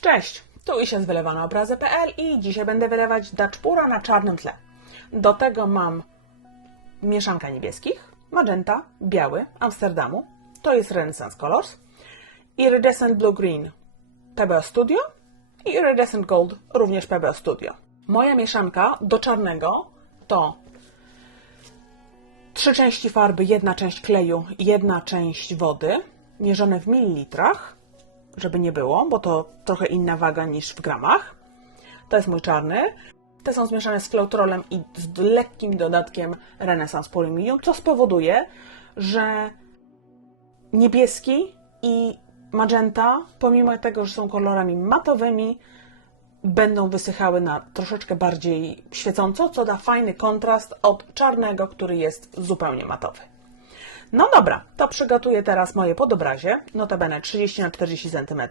Cześć, tu Isia z wylewane obrazy.pl i dzisiaj będę wylewać daczpura na czarnym tle. Do tego mam mieszanka niebieskich, magenta, biały, Amsterdamu, to jest Renaissance Colors, Iridescent Blue Green PBO Studio i Iridescent Gold również PBO Studio. Moja mieszanka do czarnego to trzy części farby, jedna część kleju, jedna część wody, mierzone w mililitrach, żeby nie było, bo to trochę inna waga niż w gramach. To jest mój czarny. Te są zmieszane z flautrolem i z lekkim dodatkiem Renaissance Polymilium, co spowoduje, że niebieski i magenta, pomimo tego, że są kolorami matowymi, będą wysychały na troszeczkę bardziej świecąco, co da fajny kontrast od czarnego, który jest zupełnie matowy. No dobra, to przygotuję teraz moje podobrazie, notabene 30 na 40 cm.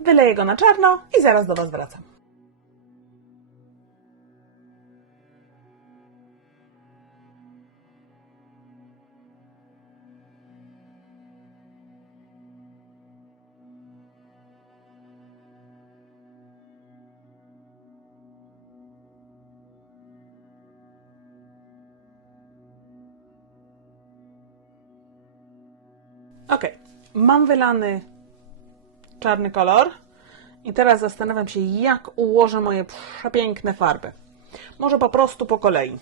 Wyleję go na czarno i zaraz do Was wracam. Ok, mam wylany czarny kolor i teraz zastanawiam się, jak ułożę moje przepiękne farby. Może po prostu po kolei.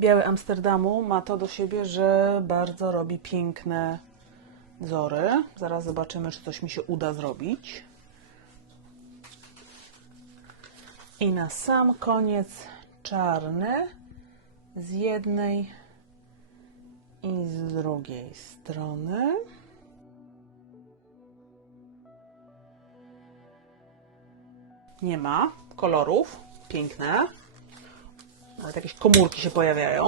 Biały Amsterdamu ma to do siebie, że bardzo robi piękne wzory. Zaraz zobaczymy, czy coś mi się uda zrobić. I na sam koniec czarny z jednej i z drugiej strony. Nie ma kolorów. Piękne. Nawet jakieś komórki się pojawiają.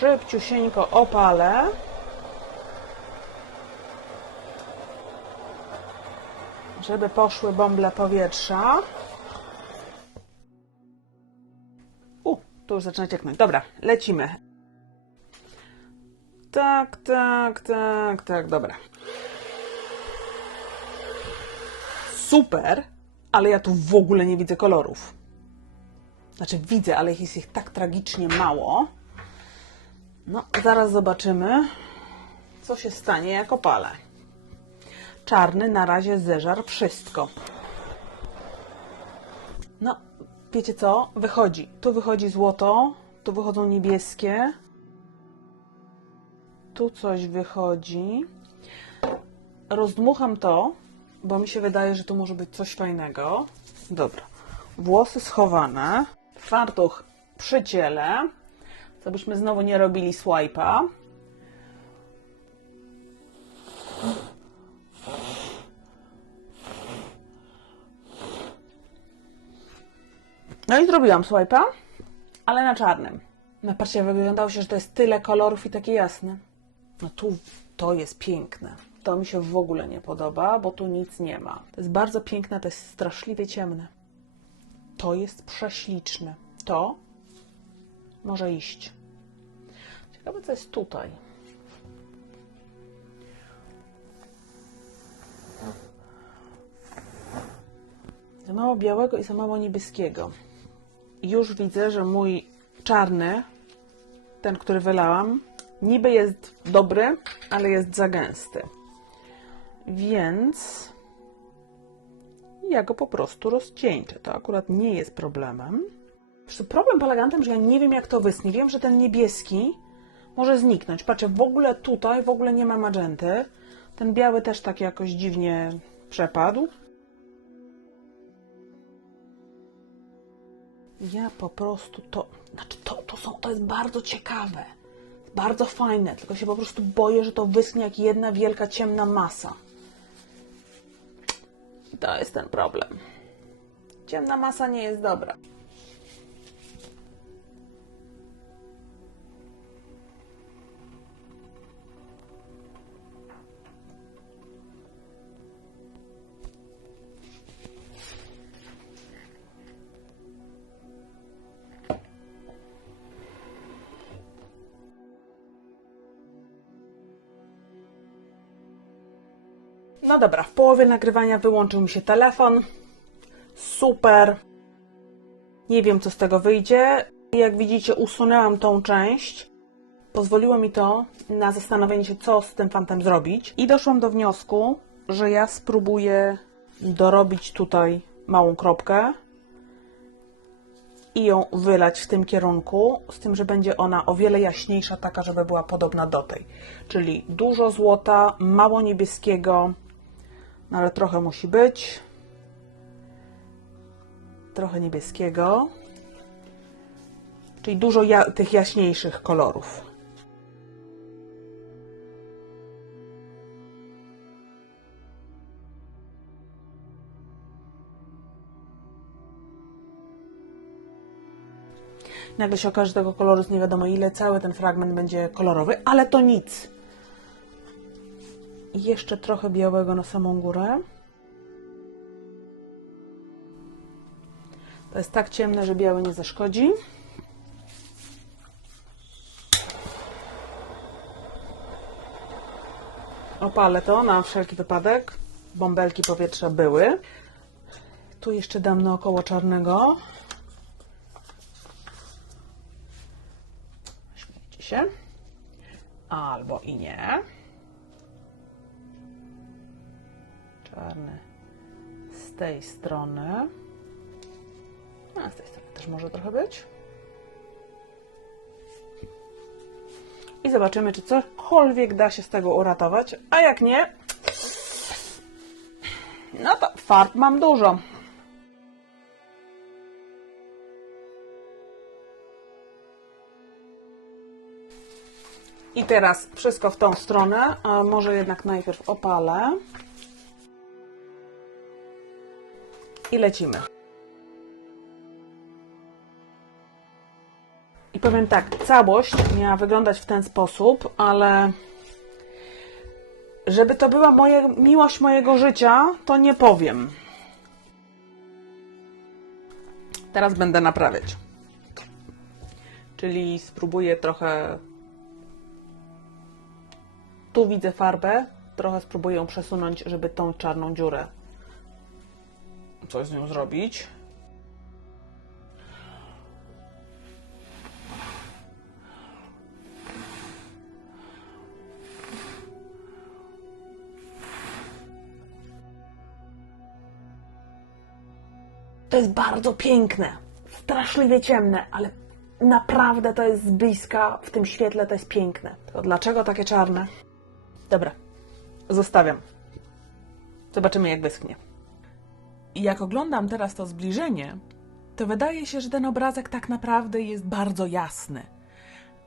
Szybciusieńko opalę. Żeby poszły bąble powietrza. U, tu już zaczyna cieknąć. Dobra, lecimy. Tak, tak, tak, tak, dobra. Super, ale ja tu w ogóle nie widzę kolorów. Znaczy widzę, ale jest ich tak tragicznie mało. No, zaraz zobaczymy, co się stanie, jak opalę. Czarny na razie zeżar wszystko. No, wiecie co? Wychodzi. Tu wychodzi złoto, tu wychodzą niebieskie. Tu coś wychodzi. Rozdmucham to, bo mi się wydaje, że tu może być coś fajnego. Dobra. Włosy schowane fartuch przy ciele, co byśmy znowu nie robili swipe'a. No i zrobiłam swipe'a, ale na czarnym. Na patrzcie, wyglądało się, że to jest tyle kolorów i takie jasne. No tu to jest piękne. To mi się w ogóle nie podoba, bo tu nic nie ma. To jest bardzo piękne, to jest straszliwie ciemne. To jest prześliczne. To może iść. Ciekawe, co jest tutaj. Za mało białego i za mało niebieskiego. Już widzę, że mój czarny, ten, który wylałam, niby jest dobry, ale jest za gęsty. Więc ja go po prostu rozcieńczę. To akurat nie jest problemem. Problem polega na tym, że ja nie wiem, jak to wyschnie. Wiem, że ten niebieski może zniknąć. Patrzę, w ogóle tutaj w ogóle nie ma magenty. Ten biały też tak jakoś dziwnie przepadł. Ja po prostu to, znaczy to, to, są, to jest bardzo ciekawe, bardzo fajne, tylko się po prostu boję, że to wyschnie jak jedna wielka ciemna masa. To jest ten problem. Ciemna masa nie jest dobra. No dobra, w połowie nagrywania wyłączył mi się telefon. Super. Nie wiem, co z tego wyjdzie. Jak widzicie, usunęłam tą część. Pozwoliło mi to na zastanowienie się, co z tym fantem zrobić. I doszłam do wniosku, że ja spróbuję dorobić tutaj małą kropkę i ją wylać w tym kierunku, z tym, że będzie ona o wiele jaśniejsza, taka, żeby była podobna do tej. Czyli dużo złota, mało niebieskiego, ale trochę musi być. Trochę niebieskiego. Czyli dużo ja tych jaśniejszych kolorów. Nagle się okaże, że tego koloru jest nie wiadomo ile, cały ten fragment będzie kolorowy, ale to nic. Jeszcze trochę białego na samą górę. To jest tak ciemne, że biały nie zaszkodzi. Opalę to na wszelki wypadek. Bąbelki powietrza były. Tu jeszcze dam naokoło czarnego. Śmiejcie się. Albo i nie. Czarny z tej strony. A z tej strony też może trochę być. I zobaczymy, czy cokolwiek da się z tego uratować. A jak nie, no to farb mam dużo. I teraz wszystko w tą stronę, a może jednak najpierw opalę. I lecimy. I powiem tak, całość miała wyglądać w ten sposób, ale żeby to była moja, miłość mojego życia, to nie powiem. Teraz będę naprawiać. Czyli spróbuję trochę. Tu widzę farbę, trochę spróbuję ją przesunąć, żeby tą czarną dziurę coś z nią zrobić. To jest bardzo piękne, straszliwie ciemne, ale naprawdę to jest z bliska, w tym świetle to jest piękne. Dlaczego takie czarne? Dobra, zostawiam. Zobaczymy, jak wyschnie. I jak oglądam teraz to zbliżenie, to wydaje się, że ten obrazek tak naprawdę jest bardzo jasny.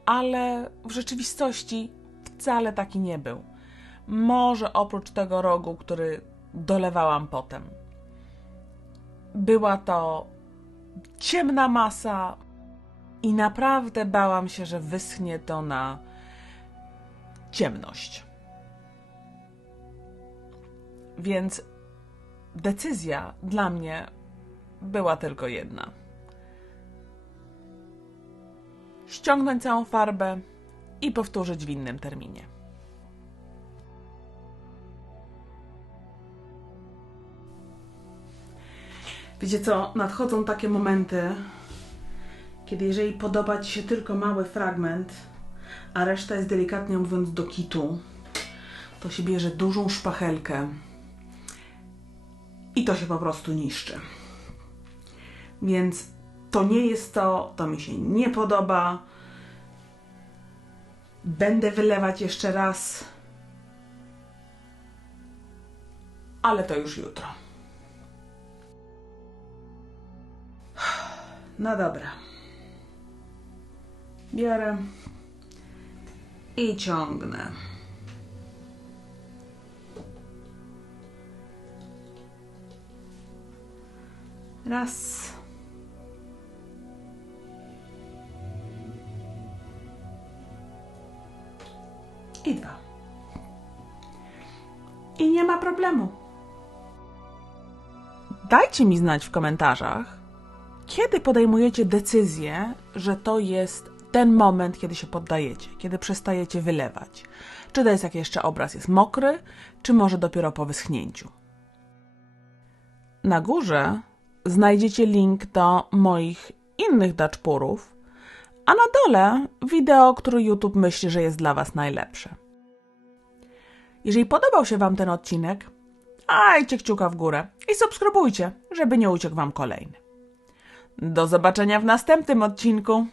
Ale w rzeczywistości wcale taki nie był. Może oprócz tego rogu, który dolewałam potem. Była to ciemna masa i naprawdę bałam się, że wyschnie to na ciemność. Więc decyzja dla mnie była tylko jedna. Ściągnąć całą farbę i powtórzyć w innym terminie. Wiecie co, nadchodzą takie momenty, kiedy jeżeli podoba Ci się tylko mały fragment, a reszta jest delikatnie mówiąc do kitu, to się bierze dużą szpachelkę i to się po prostu niszczy. Więc to nie jest to, to mi się nie podoba. Będę wylewać jeszcze raz, ale to już jutro. No dobra. Biorę i ciągnę. Raz. I dwa. I nie ma problemu. Dajcie mi znać w komentarzach, kiedy podejmujecie decyzję, że to jest ten moment, kiedy się poddajecie, kiedy przestajecie wylewać. Czy to jest jak jeszcze obraz jest mokry, czy może dopiero po wyschnięciu. Na górze znajdziecie link do moich innych daczpurów, a na dole wideo, który YouTube myśli, że jest dla Was najlepsze. Jeżeli podobał się Wam ten odcinek, dajcie kciuka w górę i subskrybujcie, żeby nie uciekł Wam kolejny. Do zobaczenia w następnym odcinku.